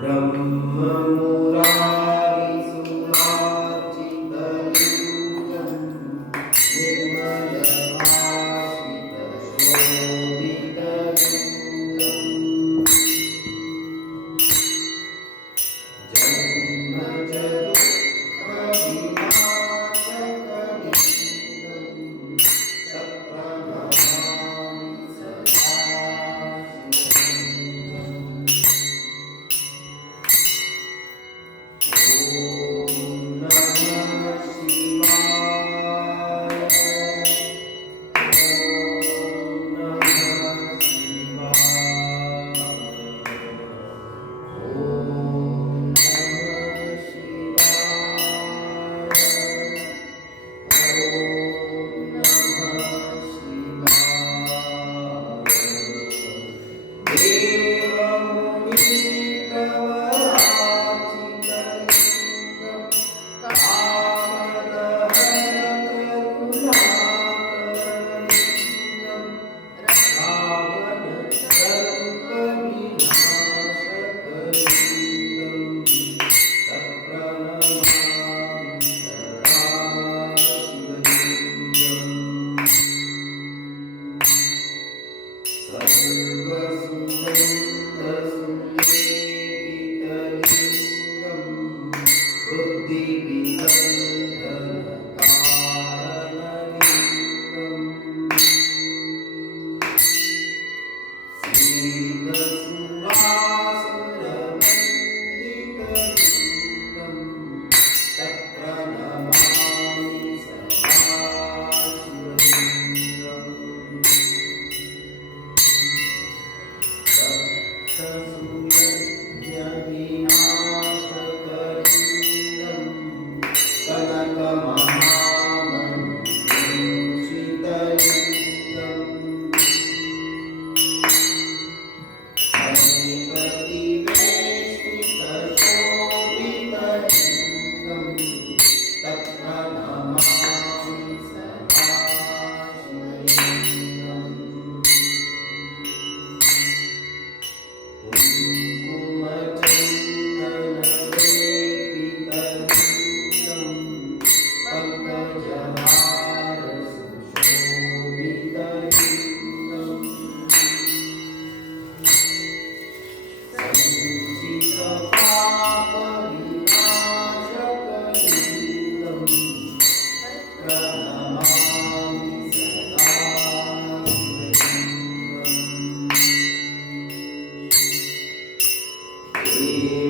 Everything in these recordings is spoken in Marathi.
ब्रह्ममुरारिसुरार्चितलिङ्गं निर्मलभाषितशोभितलिङ्गम् Deus. Thank.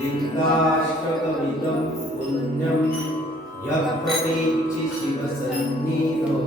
लिङ्गाष्टकमिदं पुण्यं यः पठेच्छि शिवसन्निधौ।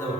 Então,